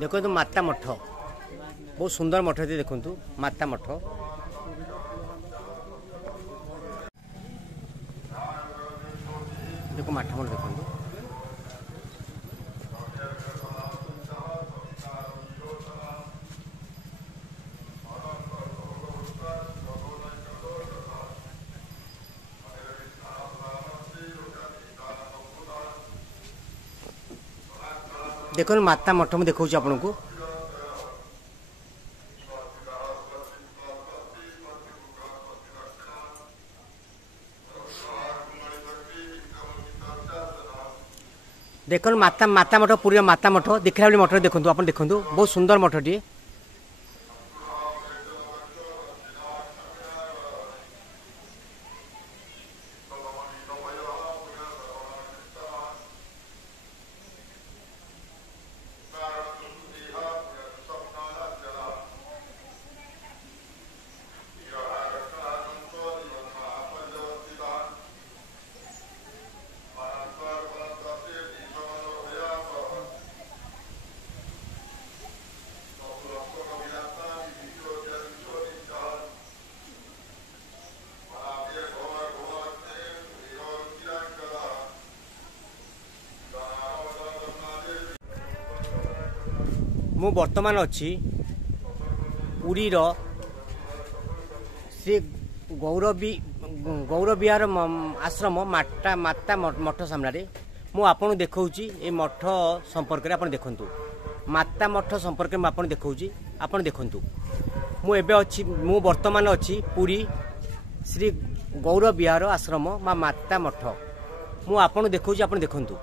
देखो तो माता मठ बहुत सुंदर मठ ये देखु माता मठ देखो माथा मठ देखो देखो माता मठ में देखा आपन को देखो माता माता मठ पूरी माता मठ देखला बेले मठ देखो आप देखो बहुत सुंदर मठटी मु वर्तमान अच्छी पुरी श्री गौर विहार आश्रम माता मठ सामने मु आपन देखौची ए मठ संपर्क रे आपन देखंतु माता मठ संपर्क में आपन देखौची आपन देखंतु मु एबे अच्छी मु वर्तमान अच्छी पुरी श्री गौर विहार आश्रम माता मठ मु आपन देखौची आपन देखंतु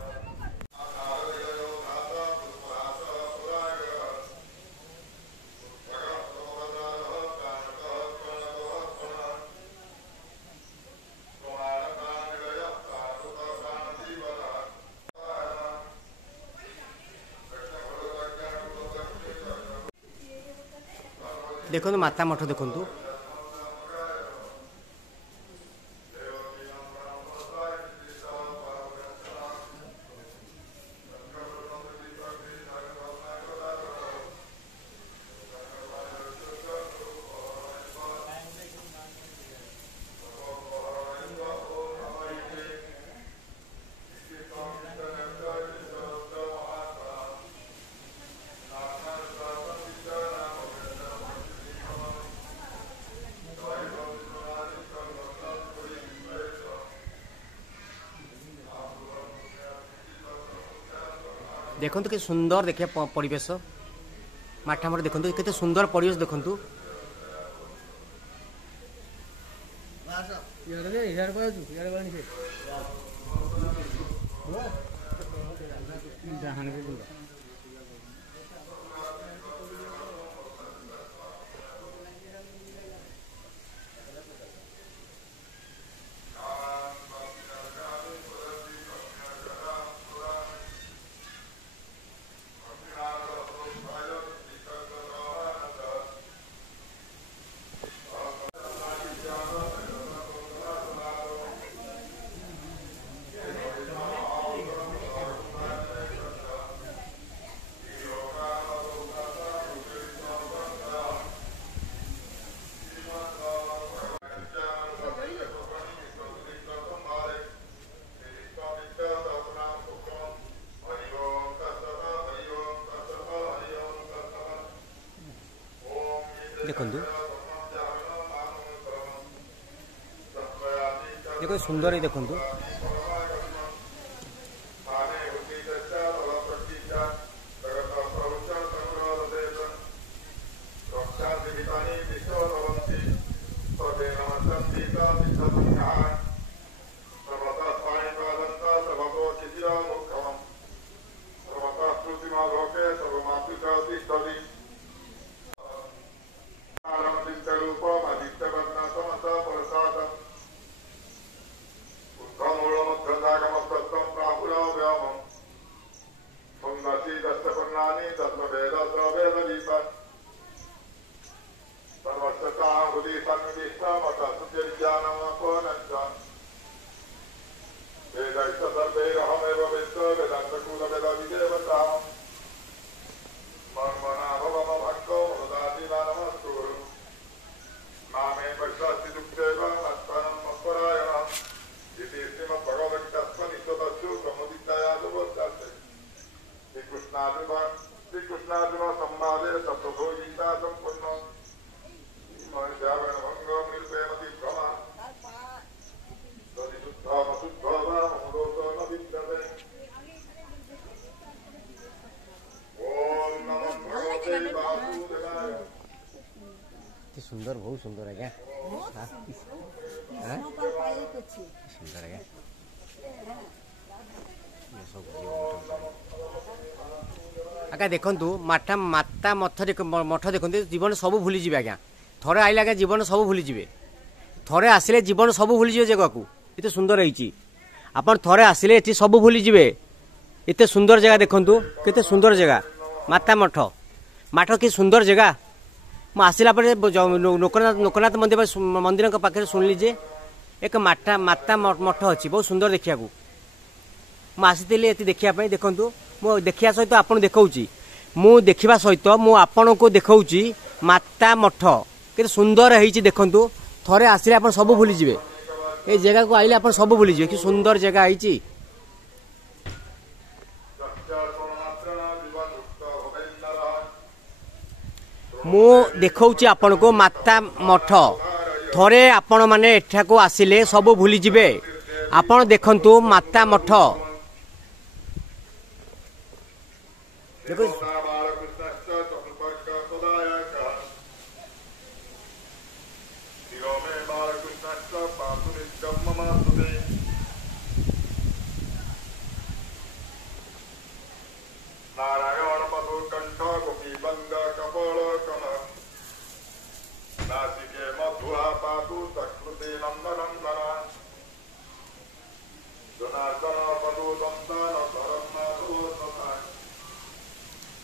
देखो माता मठ देखु देखो कि सुंदर देखिए परिवेश माठा मठ देखो केते सुंदर परिवेश देखु देखो देखो सुंदर ही देखु सुंदर बहुत सुंदर है क्या सुंदर है आज्ञा देखु माता माता मठ देखते जीवन सब भूली जाए आज्ञा थरे आइले आज्ञा जीवन सब भूली जाए थरे आसिले जीवन सब भूली जाए जगह को ये सुंदर है आपन थरे आसिले ये सब भूली जाए एते सुंदर जगह देखु केते सुंदर जगह माता मठ मठ कि सुंदर जगह ମୁଁ ଆସିଲା ପରେ ଲୋକନାଥ ମନ୍ଦିରଙ୍କ ପାଖରେ ଶୁଣିଲି ଯେ ଏକ ମାତା ମଠ ଅଛି ବହୁତ ସୁନ୍ଦର ଦେଖିବାକୁ ମୁଁ ଆସିଥିଲି ଏଠି ଦେଖିବା ପାଇଁ ଦେଖନ୍ତୁ ମୁଁ ଦେଖିବା ସହିତ ଆପଣ ଦେଖାଉଛି ମୁଁ ଦେଖିବା ସହିତ ମୁଁ ଆପଣଙ୍କୁ ଦେଖାଉଛି ମାତା ମଠ କେତେ ସୁନ୍ଦର ହେଇଛି ଦେଖନ୍ତୁ ଥରେ ଆସିଲେ ଆପଣ ସବୁ ଭୁଲିଯିବେ এই ଜାଗାକୁ ଆଇଲେ ଆପଣ ସବୁ ଭୁଲିଯିବେ କି ସୁନ୍ଦର ଜାଗା ହେଇଛି मु देखौची आपण को माता मठ थरे आपण माने एठा को आसिले सब भूली जिवे आपण देखंतु माता मठ देखो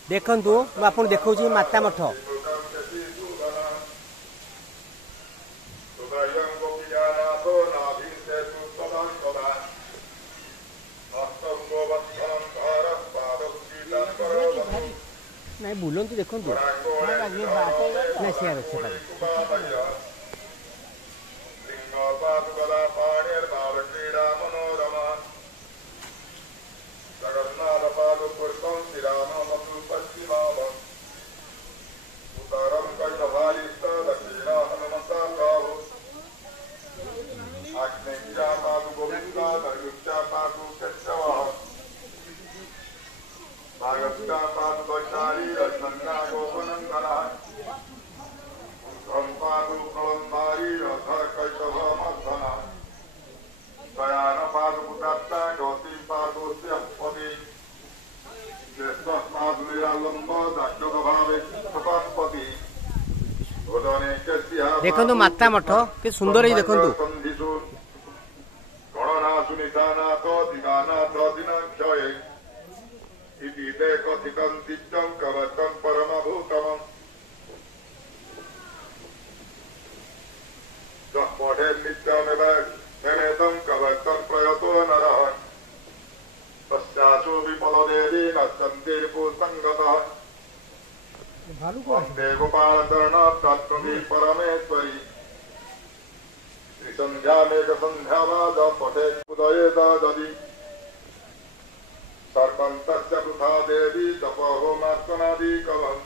देखंतु आपण देखौची माता मठ नहीं बुलंतु देखंतु नहीं शेयर अच्छे देखो माता मठ के सुंदर ही देखो परमेश्वरी संध्या मेघ संध्यावाद पठे उदये ददी सर्पन्तस्य वृथा देवी तपोहोमार्चनादि कवम्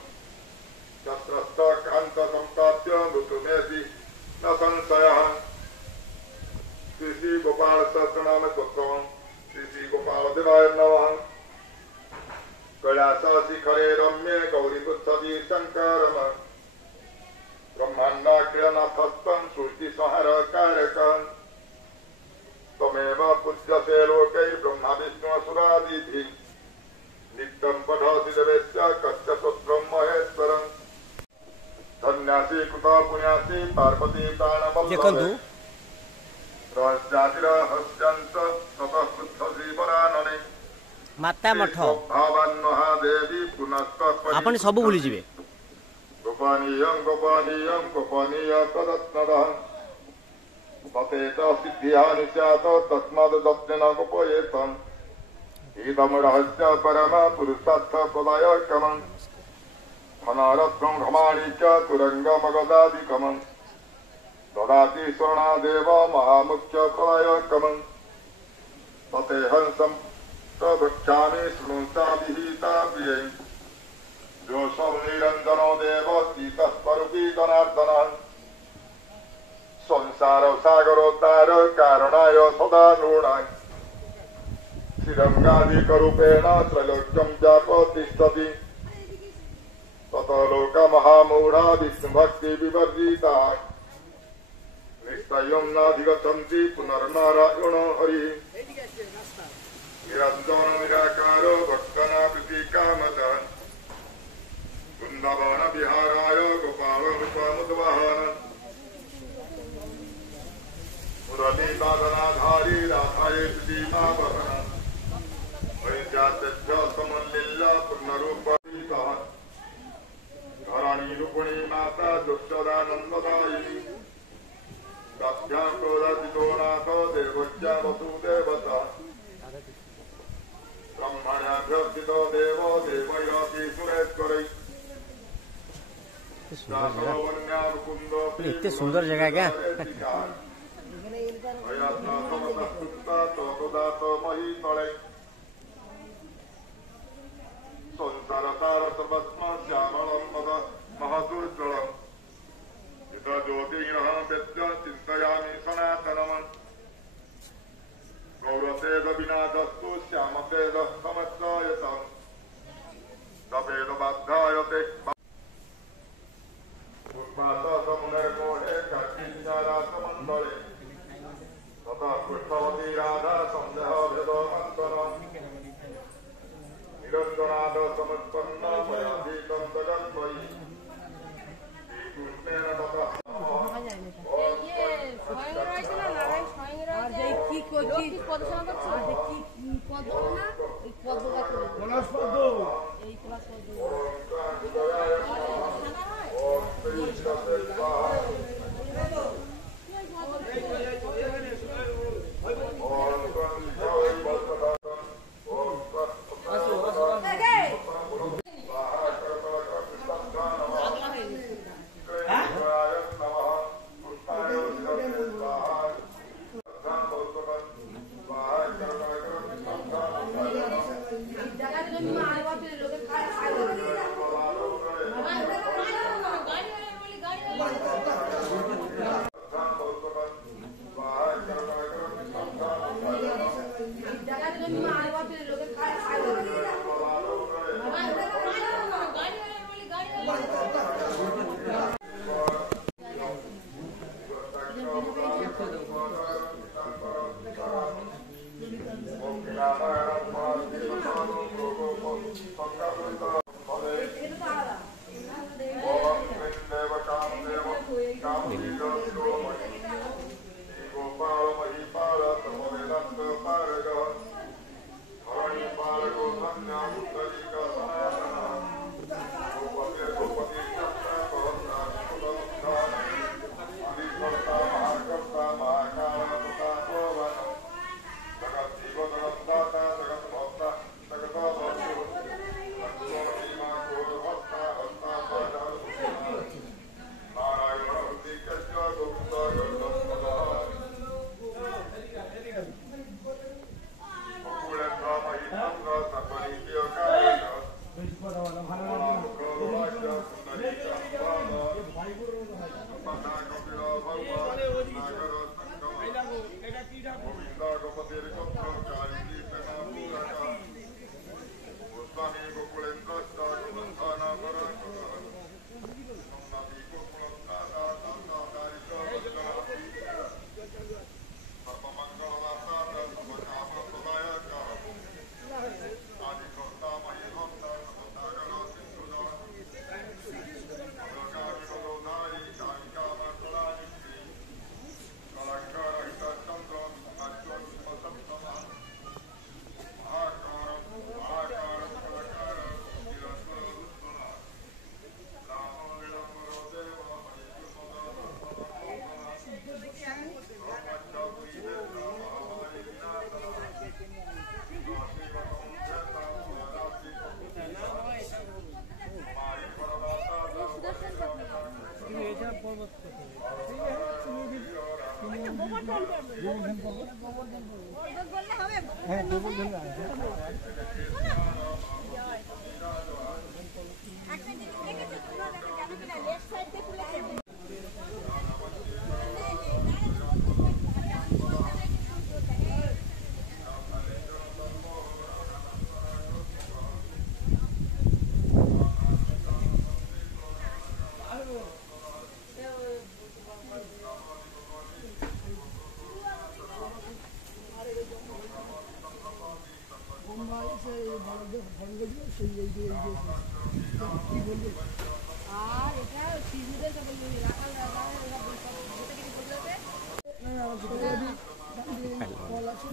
शस्त्रस्थ कान्त सम्प्राप्य मृत्युमेधि न संशयः श्री श्री गोपाल सहस्रनाम स्तोत्रम् श्री श्री गोपाल देवाय नमः कैलास शिखरे रम्ये गौरीपुच्छति शङ्करम ब्रह्माण्डाखिलनाथस्तं सृष्टि संहार कारकम् त्वमेव पूज्यसे लोकै ब्रह्मा विष्णु असुरादिभिः नित्यं पठति देवस्य कस्य स्तोत्रं महेश्वरम् धन्यासि कृता पुण्यासि पार्वती प्राणवल्लभे रहस्यातिरहस्यन्त ततः पृच्छसि वरानने माता मठ भावान् महादेवी पुनस्तः आपण सब भूली जिवे गोपनीयं गोपनीयं गोपनीय तदत्नदः ततेत सिद्धिहानि स्यात् तस्माद् दत्तेन गोपयेतम् इदं रहस्य परम पुरुषार्थ प्रदायकमं धनरत्नं घमाणि च तुरङ्गमगदादिकमं ददाति शरणादेव महामुख्य प्रदायकमं ततेहं प्रवक्ष्यामि शृणुता विहिता प्रियै जोषं निरञ्जनो देव शीतस्वरूपी जनार्दनः संसार सागरोद्धार कारणाय सदा नूढाय श्रीरङ्गादिकरूपेण त्रैलोक्यं व्यापतिष्ठति ततो लोकमहामूढा विष्णुभक्तिविवर्जिता निश्चयं नाधिगच्छन्ति पुनर्नारायणो हरिः निरञ्जन निराकारो भक्तनावृत्तिकामतः वृन्दावन विहाराय गोपालरूपमुद्वहन् मुरलीदाधनाधारी राधाये श्रीमावहन् वैद्यातेभ्यः समल्लिल्य पूर्णरूपीतः धरणी रूपिणी माता दुष्टदानन्ददायिनी तस्यां क्रोधजितो नाथो देवज्ञा वसुदेवतः ब्रह्मण्याभ्यर्थितो देवो देवैरपि सुरेश्वरैः इतने सुंदर जगह क्या संसार सार सर्वस्म श्यामलं मद महदुर्जलम् इत ज्योतिर्ग्रहं वेद्य चिन्तयामि सनातनम् गौरतेज विनाशस्तु श्यामतेज समस्यायतम् तपेद बाध्यायते माता समुनर्मोहे कार्तिज्ञारासमन्दरे ततः पृष्ठवती राधा सन्देहभेदमन्तरम् निरञ्जनाद समुत्पन्न मयाधीतं जगन्मयि श्रीकृष्णेन ततः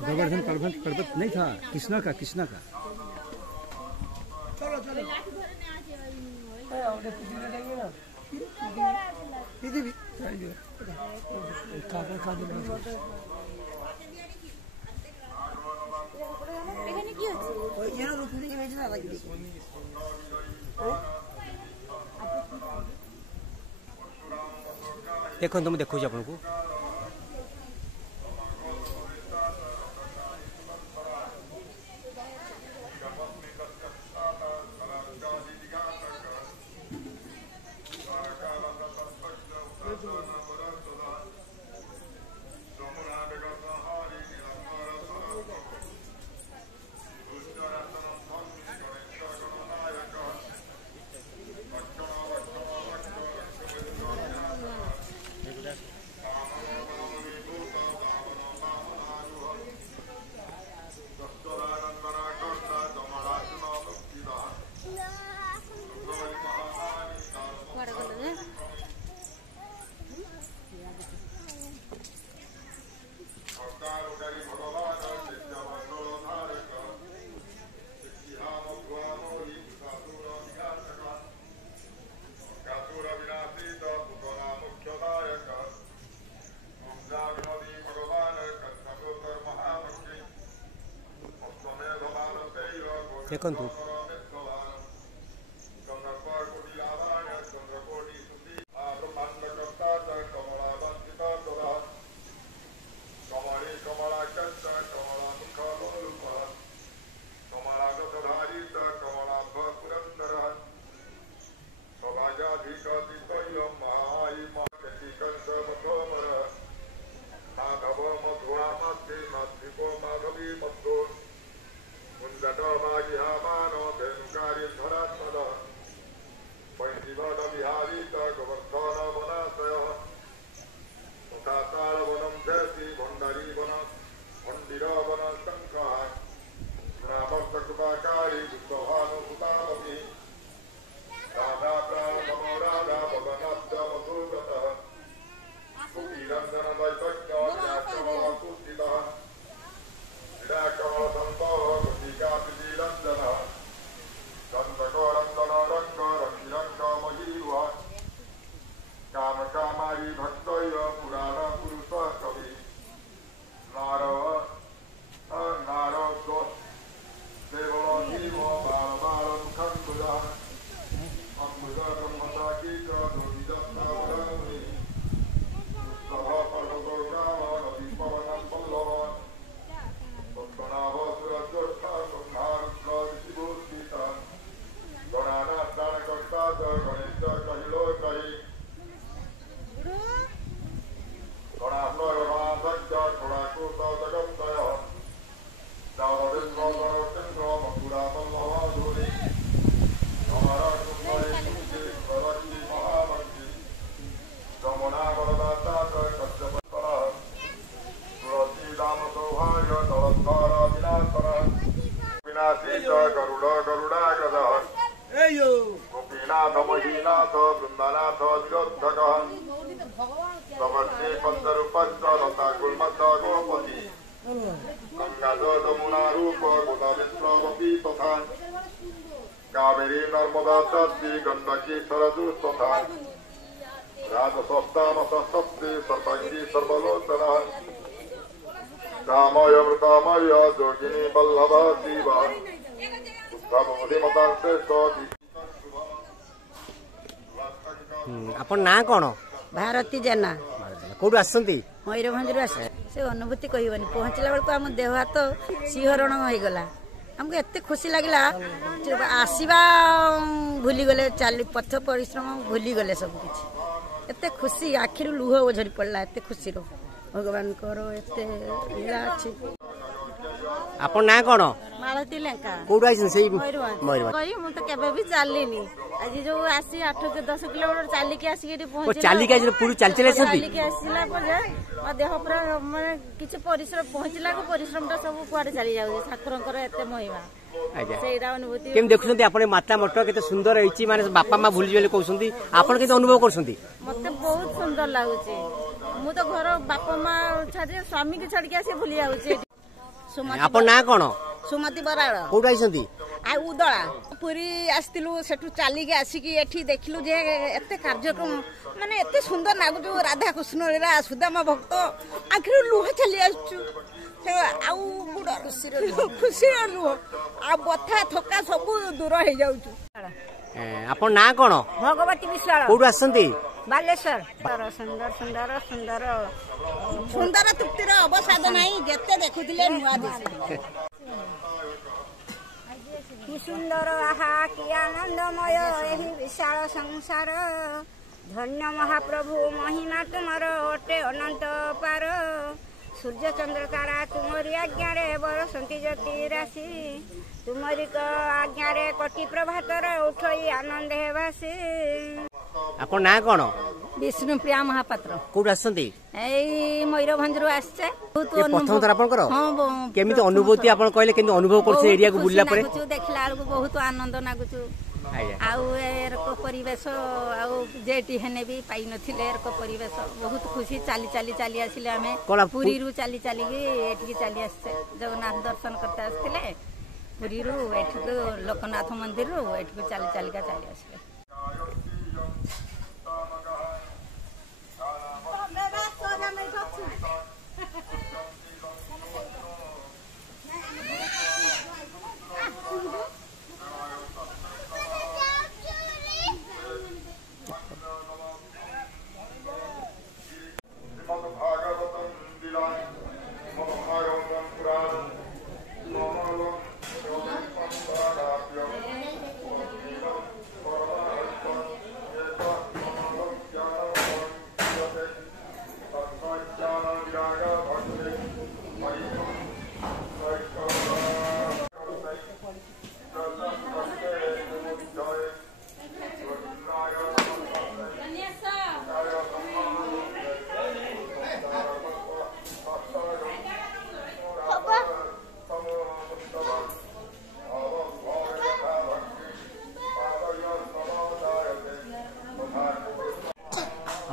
गोवर्धन पर्वत नहीं था, कृष्णा का देखो तुम देखो आपन को देखंतु कावेरी नर्मदा सती गंडकी सरजू तथा राजसप्तामसप्ती सर्वंगी सर्वलोचना रामय मृतमय जोगिनी वल्लभ शिव आपण ना कौन भारती जेना कोठु आसछंती मयूरभंज से अनुभूति कहबनी पहुँचला बेलू आम देह हाथ सिंहरण हो गला हमको एत खुशी लगला आसवा भूली गले चली पथ परिश्रम भूली गले सब किसी एत खुशी आखिर लुह झरी पड़ा एत खुशी भगवान एत लीला अच्छी आपन ना कोन मालती लेंका कोठु आइछन सेई मयूरभंज कहि मु तो केबे भी चललिनी आज जो आसी 8 के 10 किलोमीटर चाली के आसी के पहुंच चाली के आज पूरी चल चले छथि चाली के आसीला पर आ देह पूरा माने किछ परिश्रम पहुंचला को परिश्रमटा सब कुआडे चली जाउ ठाकुरंकर एते महिमा आज्ञा सेरा अनुभूति केम देखुछंती आपन माता मठ केते सुंदर रहिछि माने बापा मां भूली गेले कहउछंती आपन केते अनुभव करछंती मते बहुत सुंदर लागुछि मु तो घर बापा मां छाडे स्वामी के छाड के आसी भूली जाउछि आपन ना कोन सुमति बराड़ कोठु आइछंती आ उदळा पुरी आस्तिलु सेठु चाली के आसी एठी देखिलु जे एते कार्यक्रम माने एते सुंदर लागु राधा कृष्ण लीला सुदामा भक्त आखिर लुह चली आसु आउ बुढ़ा खुशी लुह आ बथा थका सब दूर हो जाउछु आपन ना कोन भगवती विशाल कोठु आसछंती बालेश्वर सुंदर सुंदर सुंदर सुंदर तृप्तिर अवसाद नहीं जेते देखुथिले नुआ दिस सुंदर आहा कि आनंदमय एही विशाल संसार धन्य महाप्रभु महिमा तुमर अटे अनंत पार सूर्य चंद्र तारा तुमरी आज्ञा रे बरसंती ज्योति राशि तुमरी आज्ञा रे कोटि प्रभातर उठई आनंद हेवासी आपन ना कोन विष्णु प्रिया महापात्र कोठु आसछंती एई मयूरभंज रु आछे बहुत प्रथम थर आपन करो हां केमिति अनुभूति आपन कहले केमिति अनुभव करछे एरिया को बुल्ला परे देखला बेलू बहुत आनंद नागुछु आउ एरको परिवेश आउ जेटी हेने भी पाई नथिले एरको परिवेश बहुत खुशी चाली चाली चाली आसिले आमे पुरी रु चाली चाली के एठी चाली आछे जगन्नाथ दर्शन करते आस्थिले पुरी रु एठी को लोकनाथ मंदिर रु एठी को चाली चाली का चाली आसिले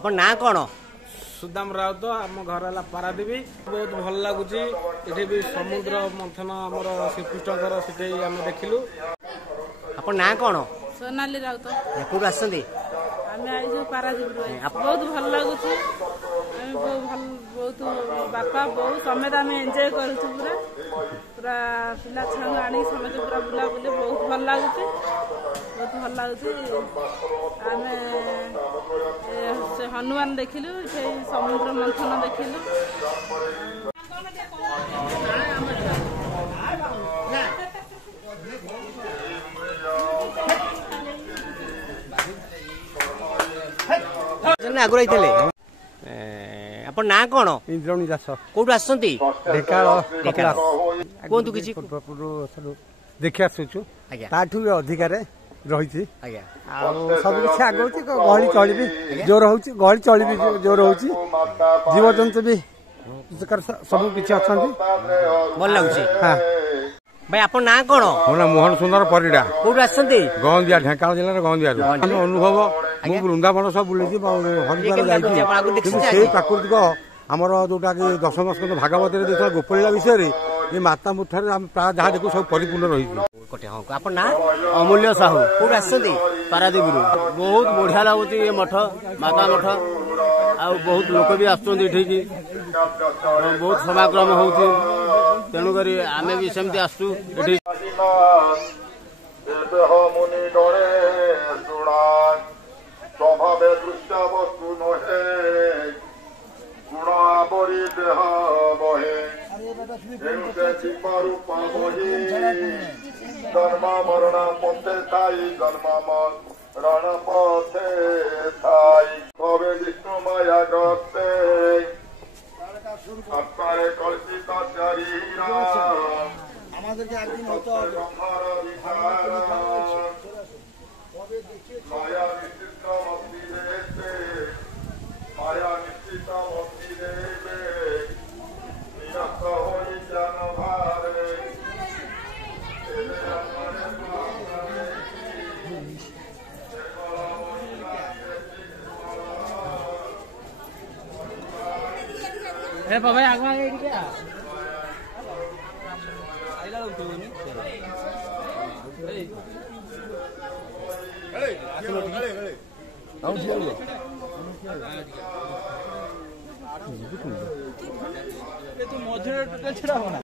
ना कोन सुदाम राउत आम घर है पारादीपी बहुत भल लगुच ये भी समुद्र मंथन आमर श्रीकृष्णकर से आम देखिलु आप ना कोन सोनाली राउत कोठु आसछंती आमे आइजु पारादीप बहुत भल लगुच बहुत बापा बहुत समेत आम एंजॉय करूछु पूरा पूरा पिला छाऊ आनी समेत पूरा बुला बुले बहुत भल लगुच बहुत भल लगुच आमे से हनुमान देखिलु से समुद्र मंथन देखिलु आगु रही आप ना कौन इंद्राणी दास कोठु आसछंती ढेकाल कपिलास कोंतु किछि देखि आसुछु ताठु अधिकार रही सब किसी आगे गहली चलि जोर हो गहली चलि जोर हो जीवजंतु भी सब किसी अच्छा भल लगुच भाई आप ना कौन मो ना मोहन सुंदर परिडा कोठु आसछंती गंदिया ढेकाल जिला गंदिया अनुभव मु वृंदावन सब बुले हरिद्वार जाई प्राकृतिक आमर जोटा कि दशम स्कंद भागवत देखा गोपलीला विषय ये माता मुठार प्राय जहाँ देखो सब परिपूर्ण रही आप ना अमूल्य साहू कोठु आसछंती पारादीप बहुत बढ़िया लगुच ये मठ माता मठ आ बहुत लोक भी आसुँगी बहुत समाक्रम हो तेणुक आम भी सेमती आसु मुनि गणे स्वभावे दृश्य वस्तु नहे मरण पथे थाई जन्म मरण पथे थाई भवे विष्णु माया गते আত্মারে কল্পিত শরীর আমাদেরকে একদিন হতে হবে মায়া নিশ্চিত মুক্তি দেবে মায়া নিশ্চিত মুক্তি দেবে নিরস্ত হই জন ভারে ए बाबा आगवा ए क्या आइला उठोनी ए आउट जाओ ए तू मधुर टोटल छड़ा होना